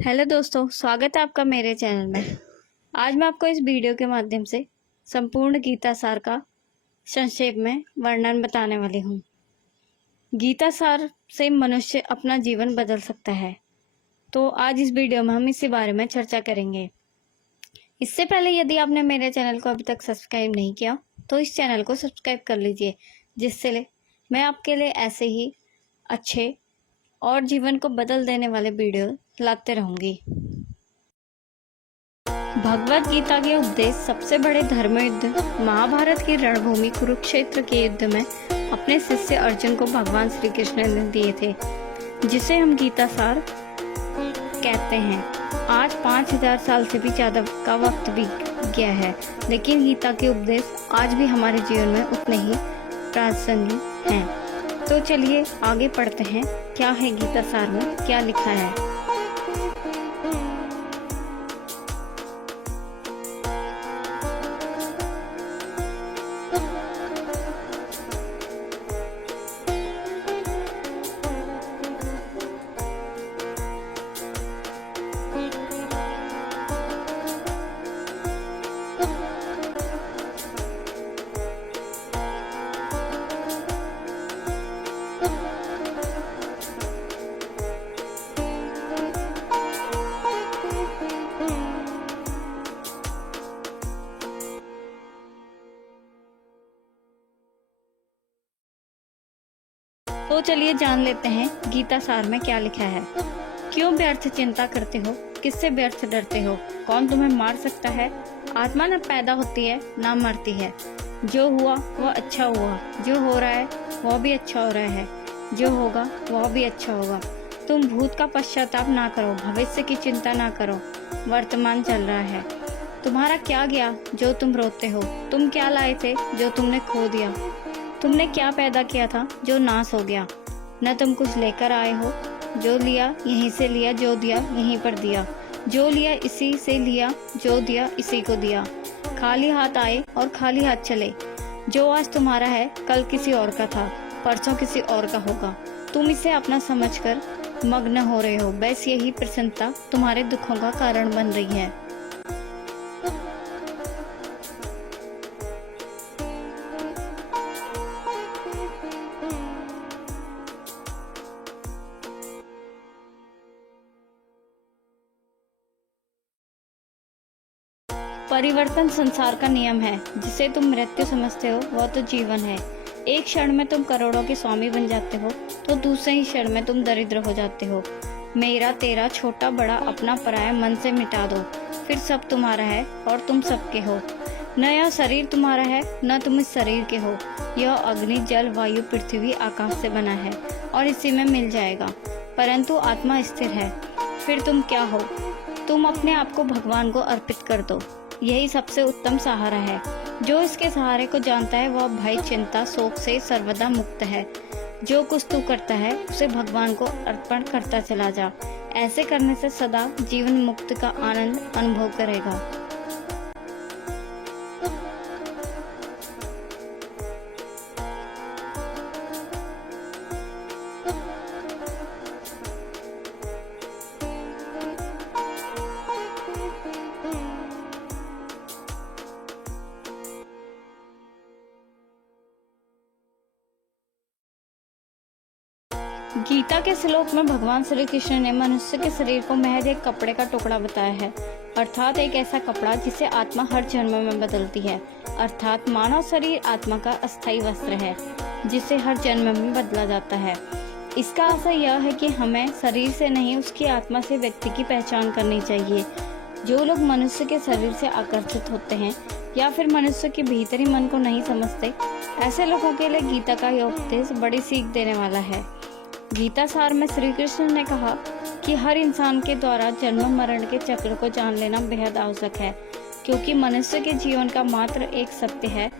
Hello दोस्तों, स्वागत है आपका मेरे चैनल में। आज मैं आपको इस वीडियो के माध्यम से संपूर्ण गीता सार का संक्षेप में वर्णन बताने वाली हूँ। गीता सार से मनुष्य अपना जीवन बदल सकता है, तो आज इस वीडियो में हम इसी बारे में चर्चा करेंगे। इससे पहले यदि आपने मेरे चैनल को अभी तक सब्सक्राइब नहीं किया तो इस चैनल को सब्सक्राइब कर लीजिए, जिससे मैं आपके लिए ऐसे ही अच्छे और जीवन को बदल देने वाले वीडियो लाते रहूंगी। भगवत गीता के उपदेश सबसे बड़े धर्म युद्ध महाभारत की रणभूमि कुरुक्षेत्र के युद्ध में अपने शिष्य अर्जुन को भगवान श्री कृष्ण ने दिए थे, जिसे हम गीता सार कहते हैं। आज 5000 साल से भी ज्यादा का वक्त बीत गया है, लेकिन गीता के उपदेश आज भी हमारे जीवन में उतने ही प्रासंगिक हैं। तो चलिए आगे पढ़ते हैं, क्या है गीता सार में क्या लिखा है। तो चलिए जान लेते हैं गीता सार में क्या लिखा है। क्यों व्यर्थ चिंता करते हो, किससे व्यर्थ डरते हो, कौन तुम्हें मार सकता है। आत्मा न पैदा होती है न मरती है। जो हुआ वह अच्छा हुआ, जो हो रहा है वह भी अच्छा हो रहा है, जो होगा वह भी अच्छा होगा। तुम भूत का पश्चाताप ना करो, भविष्य की चिंता ना करो, वर्तमान चल रहा है। तुम्हारा क्या गया जो तुम रोते हो, तुम क्या लाए थे जो तुमने खो दिया। तुमने क्या पैदा किया था जो नाश हो गया। न तुम कुछ लेकर आए हो, जो लिया यहीं से लिया, जो दिया यहीं पर दिया, जो लिया इसी से लिया, जो दिया इसी को दिया। खाली हाथ आए और खाली हाथ चले। जो आज तुम्हारा है कल किसी और का था, परसों किसी और का होगा। तुम इसे अपना समझकर मग्न हो रहे हो, बस यही प्रसन्नता तुम्हारे दुखों का कारण बन रही है। परिवर्तन संसार का नियम है। जिसे तुम मृत्यु समझते हो वह तो जीवन है। एक क्षण में तुम करोड़ों के स्वामी बन जाते हो तो दूसरे ही क्षण में तुम दरिद्र हो जाते हो। मेरा तेरा छोटा बड़ा अपना पराया मन से मिटा दो, फिर सब तुम्हारा है और तुम सबके हो। न यह शरीर तुम्हारा है न तुम इस शरीर के हो। यह अग्नि जल वायु पृथ्वी आकाश से बना है और इसी में मिल जाएगा, परंतु आत्मा स्थिर है। फिर तुम क्या हो। तुम अपने आप को भगवान को अर्पित कर दो, यही सबसे उत्तम सहारा है। जो इसके सहारे को जानता है वह भय चिंता शोक से सर्वदा मुक्त है। जो कुछ तू करता है उसे भगवान को अर्पण करता चला जा। ऐसे करने से सदा जीवन मुक्त का आनंद अनुभव करेगा। गीता के श्लोक में भगवान श्री कृष्ण ने मनुष्य के शरीर को महज एक कपड़े का टुकड़ा बताया है, अर्थात एक ऐसा कपड़ा जिसे आत्मा हर जन्म में बदलती है। अर्थात मानव शरीर आत्मा का अस्थायी वस्त्र है, जिसे हर जन्म में बदला जाता है। इसका आशय यह है कि हमें शरीर से नहीं उसकी आत्मा से व्यक्ति की पहचान करनी चाहिए। जो लोग मनुष्य के शरीर से आकर्षित होते हैं या फिर मनुष्य के भीतरी मन को नहीं समझते, ऐसे लोगों के लिए गीता का यह उपदेश बड़ी सीख देने वाला है। गीता सार में श्री कृष्ण ने कहा कि हर इंसान के द्वारा जन्म मरण के चक्र को जान लेना बेहद आवश्यक है, क्योंकि मनुष्य के जीवन का मात्र एक सत्य है,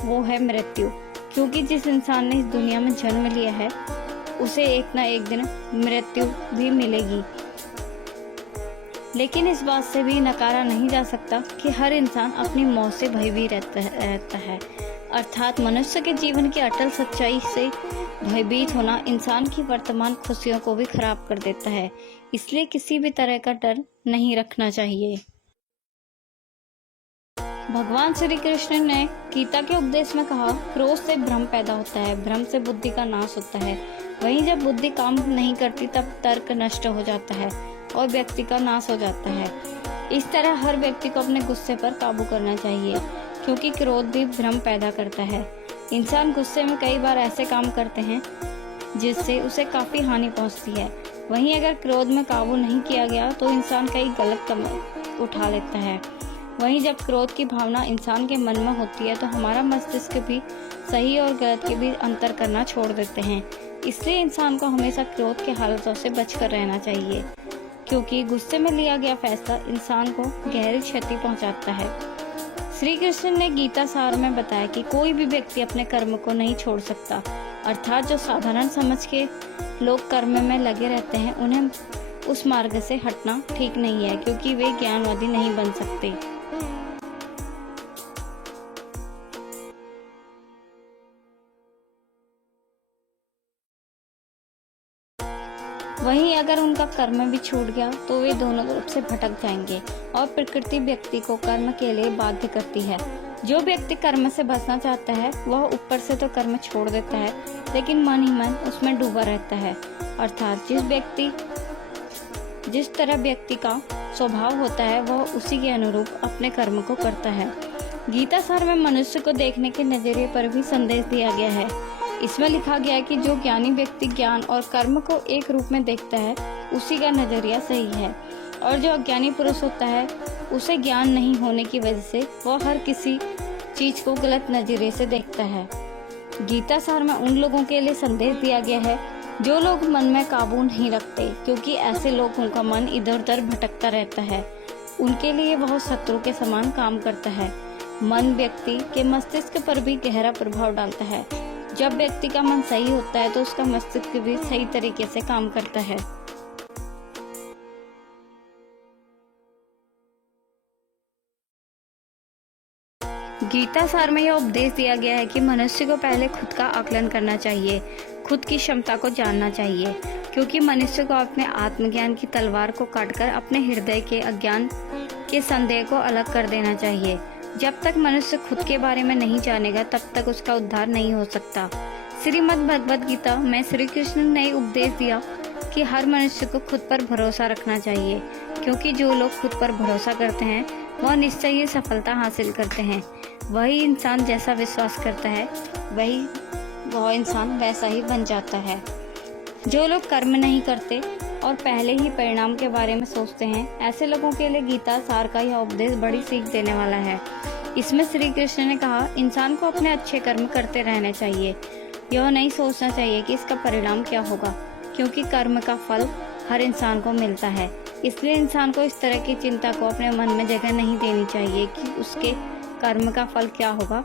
वो है मृत्यु। क्योंकि जिस इंसान ने इस दुनिया में जन्म लिया है उसे एक न एक दिन मृत्यु भी मिलेगी। लेकिन इस बात से भी नकारा नहीं जा सकता कि हर इंसान अपनी मौत से भयभीत रहता है। अर्थात मनुष्य के जीवन की अटल सच्चाई से भयभीत होना इंसान की वर्तमान खुशियों को भी खराब कर देता है। इसलिए किसी भी तरह का डर नहीं रखना चाहिए। भगवान श्री कृष्ण ने गीता के उपदेश में कहा, क्रोध से भ्रम पैदा होता है, भ्रम से बुद्धि का नाश होता है। वहीं जब बुद्धि काम नहीं करती तब तर्क नष्ट हो जाता है और व्यक्ति का नाश हो जाता है। इस तरह हर व्यक्ति को अपने गुस्से पर काबू करना चाहिए, क्योंकि क्रोध भी भ्रम पैदा करता है। इंसान गुस्से में कई बार ऐसे काम करते हैं जिससे उसे काफी हानि पहुंचती है। वहीं अगर क्रोध में काबू नहीं किया गया तो इंसान कई गलत कदम उठा लेता है। वहीं जब क्रोध की भावना इंसान के मन में होती है तो हमारा मस्तिष्क भी सही और गलत के बीच अंतर करना छोड़ देते हैं। इसलिए इंसान को हमेशा क्रोध के हालातों से बचकर रहना चाहिए, क्योंकि गुस्से में लिया गया फैसला इंसान को गहरी क्षति पहुंचाता है। श्री कृष्ण ने गीता सार में बताया कि कोई भी व्यक्ति अपने कर्म को नहीं छोड़ सकता, अर्थात जो साधारण समझ के लोग कर्म में लगे रहते हैं उन्हें उस मार्ग से हटना ठीक नहीं है, क्योंकि वे ज्ञानवादी नहीं बन सकते। वहीं अगर उनका कर्म भी छूट गया तो वे दोनों तरफ से भटक जाएंगे और प्रकृति व्यक्ति को कर्म के लिए बाध्य करती है। जो व्यक्ति कर्म से बचना चाहता है वह ऊपर से तो कर्म छोड़ देता है, लेकिन मन ही मन उसमें डूबा रहता है। अर्थात जिस तरह व्यक्ति का स्वभाव होता है वह उसी के अनुरूप अपने कर्म को करता है। गीता सार में मनुष्य को देखने के नजरिए पर भी संदेश दिया गया है। इसमें लिखा गया है कि जो ज्ञानी व्यक्ति ज्ञान और कर्म को एक रूप में देखता है उसी का नजरिया सही है, और जो अज्ञानी पुरुष होता है उसे ज्ञान नहीं होने की वजह से वह हर किसी चीज को गलत नजरिए से देखता है। गीता सार में उन लोगों के लिए संदेश दिया गया है जो लोग मन में काबू नहीं रखते, क्योंकि ऐसे लोगों का मन इधर उधर भटकता रहता है। उनके लिए वह शत्रु के समान काम करता है। मन व्यक्ति के मस्तिष्क पर भी गहरा प्रभाव डालता है। जब व्यक्ति का मन सही होता है तो उसका मस्तिष्क भी सही तरीके से काम करता है। गीता सार में यह उपदेश दिया गया है कि मनुष्य को पहले खुद का आकलन करना चाहिए, खुद की क्षमता को जानना चाहिए, क्योंकि मनुष्य को अपने आत्मज्ञान की तलवार को काटकर अपने हृदय के अज्ञान के संदेह को अलग कर देना चाहिए। जब तक मनुष्य खुद के बारे में नहीं जानेगा तब तक उसका उद्धार नहीं हो सकता। श्रीमद् भगवद गीता में श्री कृष्ण ने उपदेश दिया कि हर मनुष्य को खुद पर भरोसा रखना चाहिए, क्योंकि जो लोग खुद पर भरोसा करते हैं वह निश्चय ही सफलता हासिल करते हैं। वही इंसान जैसा विश्वास करता है वह इंसान वैसा ही बन जाता है। जो लोग कर्म नहीं करते और पहले ही परिणाम के बारे में सोचते हैं, ऐसे लोगों के लिए गीता सार का यह उपदेश बड़ी सीख देने वाला है। इसमें श्री कृष्ण ने कहा, इंसान को अपने अच्छे कर्म करते रहने चाहिए। यह नहीं सोचना चाहिए कि इसका परिणाम क्या होगा, क्योंकि कर्म का फल हर इंसान को मिलता है। इसलिए इंसान को इस तरह की चिंता को अपने मन में जगह नहीं देनी चाहिए कि उसके कर्म का फल क्या होगा,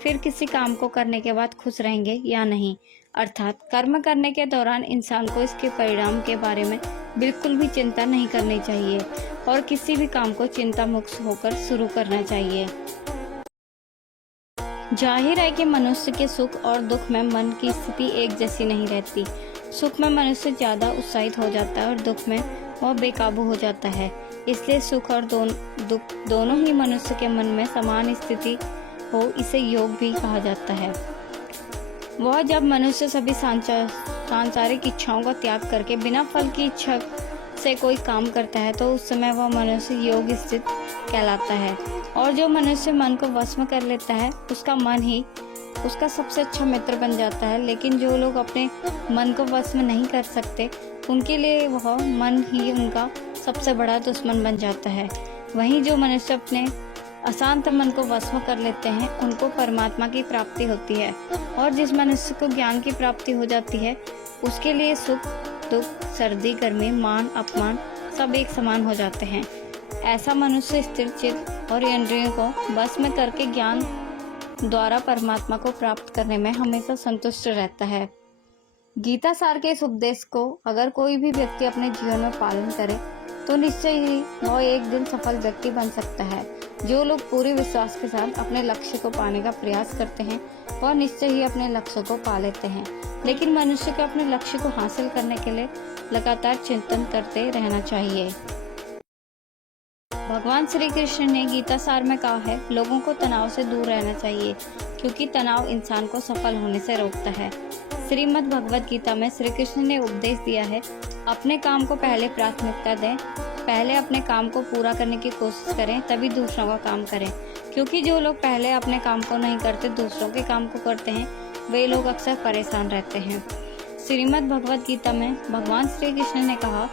फिर किसी काम को करने के बाद खुश रहेंगे या नहीं। अर्थात कर्म करने के दौरान इंसान को इसके परिणाम के बारे में बिल्कुल भी चिंता नहीं करनी चाहिए और किसी भी काम को चिंता मुक्त होकर शुरू करना चाहिए। जाहिर है कि मनुष्य के सुख और दुख में मन की स्थिति एक जैसी नहीं रहती। सुख में मनुष्य ज्यादा उत्साहित हो जाता है और दुख में वह बेकाबू हो जाता है। इसलिए सुख और दुख दोनों ही मनुष्य के मन में समान स्थिति हो, इसे योग भी कहा जाता है। वह जब मनुष्य सभी सांसारिक इच्छाओं का त्याग करके बिना फल की इच्छा से कोई काम करता है तो उस समय वह मनुष्य योग स्थित कहलाता है। और जो मनुष्य मन को वश में कर लेता है उसका मन ही उसका सबसे अच्छा मित्र बन जाता है। लेकिन जो लोग अपने मन को वश में नहीं कर सकते उनके लिए वह मन ही उनका सबसे बड़ा दुश्मन बन जाता है। वहीं जो मनुष्य अपने अशांत मन को वश में कर लेते हैं उनको परमात्मा की प्राप्ति होती है, और जिस मनुष्य को ज्ञान की प्राप्ति हो जाती है उसके लिए सुख दुख सर्दी गर्मी मान अपमान सब एक समान हो जाते हैं। ऐसा मनुष्य स्थिर चित्त और इंद्रियों को बस में करके ज्ञान द्वारा परमात्मा को प्राप्त करने में हमेशा संतुष्ट रहता है। गीता सार के इस उपदेश को अगर कोई भी व्यक्ति अपने जीवन में पालन करे तो निश्चय ही वह एक दिन सफल व्यक्ति बन सकता है। जो लोग पूरे विश्वास के साथ अपने लक्ष्य को पाने का प्रयास करते हैं वह निश्चय ही अपने लक्ष्य को पा लेते हैं। लेकिन मनुष्य को अपने लक्ष्य को हासिल करने के लिए लगातार चिंतन करते रहना चाहिए। भगवान श्री कृष्ण ने गीता सार में कहा है, लोगों को तनाव से दूर रहना चाहिए क्योंकि तनाव इंसान को सफल होने से रोकता है। श्रीमद् भगवद गीता में श्री कृष्ण ने उपदेश दिया है, अपने काम को पहले प्राथमिकता दें, पहले अपने काम को पूरा करने की कोशिश करें, तभी दूसरों का काम करें। क्योंकि जो लोग पहले अपने काम को नहीं करते, दूसरों के काम को करते हैं, वे लोग अक्सर परेशान रहते हैं। श्रीमद् भगवद गीता में भगवान श्री कृष्ण ने कहा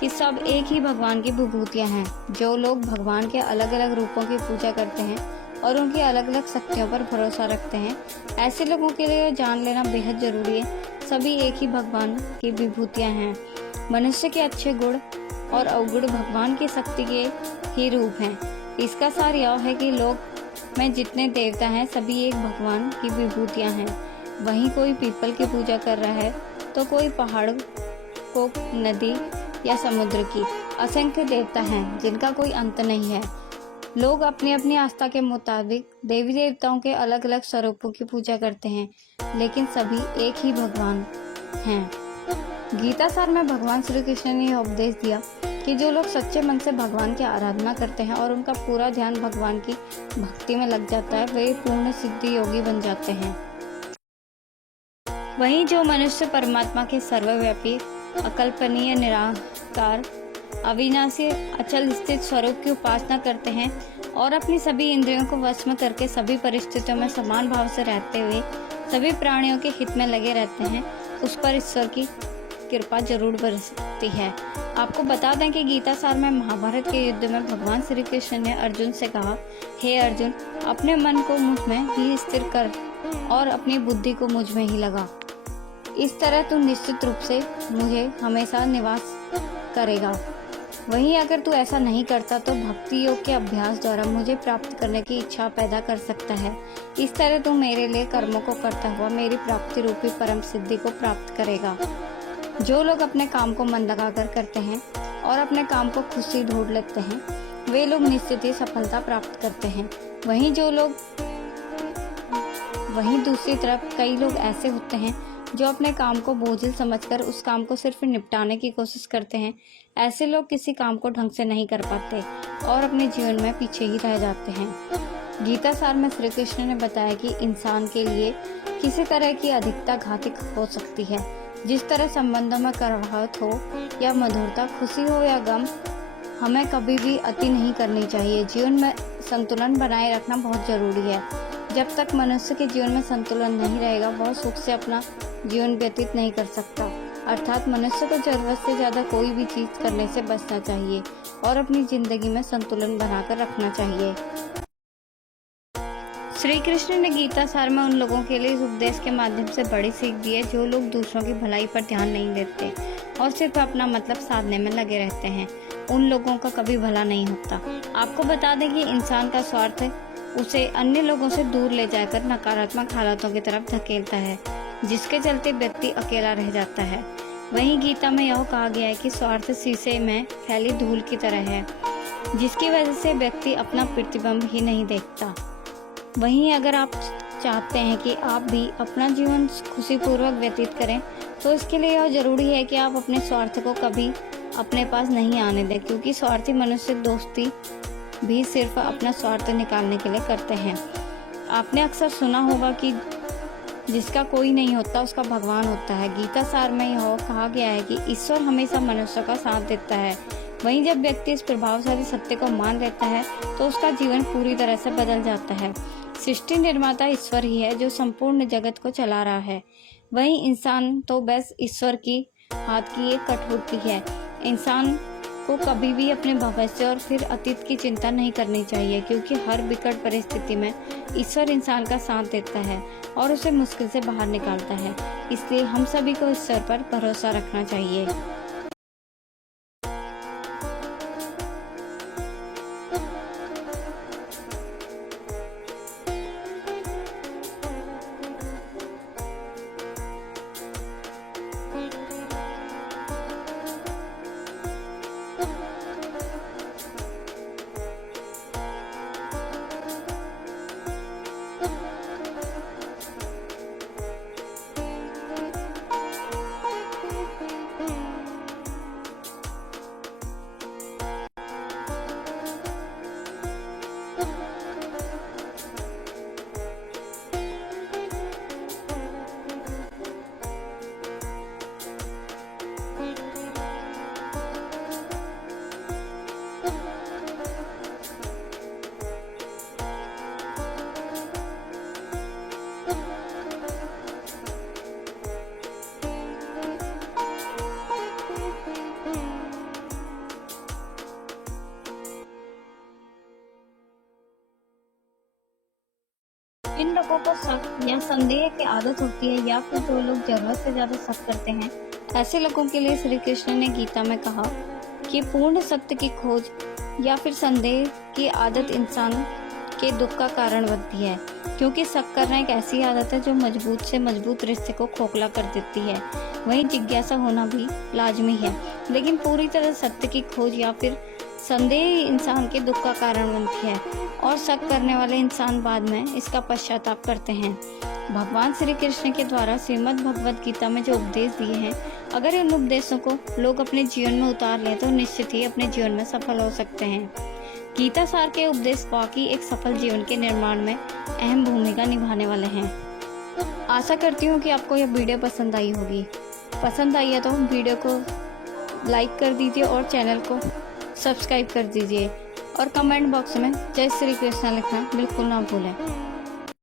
कि सब एक ही भगवान की विभूतियाँ हैं। जो लोग भगवान के अलग अलग रूपों की पूजा करते हैं और उनकी अलग अलग शक्तियों पर भरोसा रखते हैं, ऐसे लोगों के लिए जान लेना बेहद जरूरी है, सभी एक ही भगवान की विभूतियाँ हैं। मनुष्य के अच्छे गुण और अवगुण भगवान की शक्ति के ही रूप हैं। इसका सार यह है कि लोक में जितने देवता हैं सभी एक भगवान की विभूतियाँ हैं। वहीं कोई पीपल की पूजा कर रहा है तो कोई पहाड़ को, नदी या समुद्र की। असंख्य देवता हैं जिनका कोई अंत नहीं है। लोग अपनी अपनी आस्था के मुताबिक देवी देवताओं के अलग अलग स्वरूपों की पूजा करते हैं, लेकिन सभी एक ही भगवान हैं। गीता सार में भगवान श्री कृष्ण ने यह उपदेश दिया कि जो लोग सच्चे मन से भगवान की आराधना करते हैं और उनका पूरा ध्यान भगवान की भक्ति में लग जाता है, वे पूर्ण सिद्धि योगी बन जाते हैं। वहीं जो मनुष्य परमात्मा के सर्वव्यापी, अकल्पनीय, निराकार, अविनाशी, अचल स्थित स्वरूप की उपासना करते हैं और अपनी सभी इंद्रियों को वश में करके सभी परिस्थितियों में समान भाव से रहते हुए सभी प्राणियों के हित में लगे रहते हैं, उस पर ईश्वर की कृपा जरूर बरसती है। आपको बता दें कि गीता सार में महाभारत के युद्ध में भगवान श्री कृष्ण ने अर्जुन से कहा, हे अर्जुन, अपने मन को मुझ में ही स्थिर कर और अपनी बुद्धि को मुझ में ही लगा। इस तरह तू निश्चित रूप से मुझे हमेशा निवास करेगा। वहीं अगर तू ऐसा नहीं करता तो भक्ति योग के अभ्यास द्वारा मुझे प्राप्त करने की इच्छा पैदा कर सकता है। इस तरह तू मेरे लिए कर्मों को करता हुआ मेरी प्राप्ति रूपी परम सिद्धि को प्राप्त करेगा। जो लोग अपने काम को मन लगाकर करते हैं और अपने काम को खुशी ढूंढ लेते हैं, वे लोग निश्चित ही सफलता प्राप्त करते हैं। वहीं दूसरी तरफ कई लोग ऐसे होते हैं जो अपने काम को बोझिल समझकर उस काम को सिर्फ निपटाने की कोशिश करते हैं। ऐसे लोग किसी काम को ढंग से नहीं कर पाते और अपने जीवन में पीछे ही रह जाते हैं। गीता सार में श्री कृष्ण ने बताया कि इंसान के लिए किसी तरह की अधिकता घातक हो सकती है। जिस तरह संबंधों में कड़वाहट हो या मधुरता, खुशी हो या गम, हमें कभी भी अति नहीं करनी चाहिए। जीवन में संतुलन बनाए रखना बहुत जरूरी है। जब तक मनुष्य के जीवन में संतुलन नहीं रहेगा, वह सुख से अपना जीवन व्यतीत नहीं कर सकता। अर्थात मनुष्य को जरूरत से ज्यादा कोई भी चीज करने से बचना चाहिए और अपनी जिंदगी में संतुलन बनाकर रखना चाहिए। श्री कृष्ण ने गीता सार में उन लोगों के लिए इस उपदेश के माध्यम से बड़ी सीख दी है जो लोग दूसरों की भलाई पर ध्यान नहीं देते और सिर्फ अपना मतलब साधने में लगे रहते हैं। उन लोगों का कभी भला नहीं होता। आपको बता दें कि इंसान का स्वार्थ उसे अन्य लोगों से दूर ले जाकर नकारात्मक हालातों की तरफ धकेलता है, जिसके चलते व्यक्ति अकेला रह जाता है। वहीं गीता में यह कहा गया है कि स्वार्थ शीशे में फैली धूल की तरह है, जिसकी वजह से व्यक्ति अपना प्रतिबिंब ही नहीं देखता। वहीं अगर आप चाहते हैं कि आप भी अपना जीवन खुशीपूर्वक व्यतीत करें, तो इसके लिए यह जरूरी है कि आप अपने स्वार्थ को कभी अपने पास नहीं आने दें, क्योंकि स्वार्थी मनुष्य दोस्ती भी सिर्फ अपना स्वार्थ निकालने के लिए करते हैं। आपने अक्सर सुना होगा कि जिसका कोई नहीं होता उसका भगवान होता है। गीता सार में यह कहा गया है कि ईश्वर हमेशा मनुष्य का साथ देता है। वहीं जब व्यक्ति इस प्रभावशाली सत्य को मान लेता है तो उसका जीवन पूरी तरह से बदल जाता है। सृष्टि निर्माता ईश्वर ही है जो संपूर्ण जगत को चला रहा है। वहीं इंसान तो बस ईश्वर की हाथ की एक कठपुतली है। इंसान को कभी भी अपने भविष्य और फिर अतीत की चिंता नहीं करनी चाहिए, क्योंकि हर विकट परिस्थिति में ईश्वर इंसान का साथ देता है और उसे मुश्किल से बाहर निकालता है। इसलिए हम सभी को ईश्वर पर भरोसा रखना चाहिए। जिन लोगों को शक या संदेह की आदत होती है या फिर जो लोग जरूरत से ज्यादा शक करते हैं, ऐसे लोगों के लिए श्री कृष्ण ने गीता में कहा कि पूर्ण सत्य की खोज या फिर संदेह की आदत इंसान के दुख का कारण बनती है, क्योंकि शक करना एक ऐसी आदत है जो मजबूत से मजबूत रिश्ते को खोखला कर देती है। वहीं जिज्ञासा होना भी लाजमी है, लेकिन पूरी तरह सत्य की खोज या फिर संदेह इंसान के दुख का कारण बनती है और शक करने वाले इंसान बाद में इसका पश्चाताप करते हैं। भगवान श्री कृष्ण के द्वारा श्रीमद् भगवद गीता में जो उपदेश दिए हैं, अगर इन उपदेशों को लोग अपने जीवन में उतार लें तो निश्चित ही अपने जीवन में सफल हो सकते हैं। गीता सार के उपदेश वाकई एक सफल जीवन के निर्माण में अहम भूमिका निभाने वाले हैं। आशा करती हूँ कि आपको यह वीडियो पसंद आई होगी। पसंद आई है तो वीडियो को लाइक कर दीजिए और चैनल को सब्सक्राइब कर दीजिए और कमेंट बॉक्स में जय श्री कृष्ण लिखना बिल्कुल ना भूलें।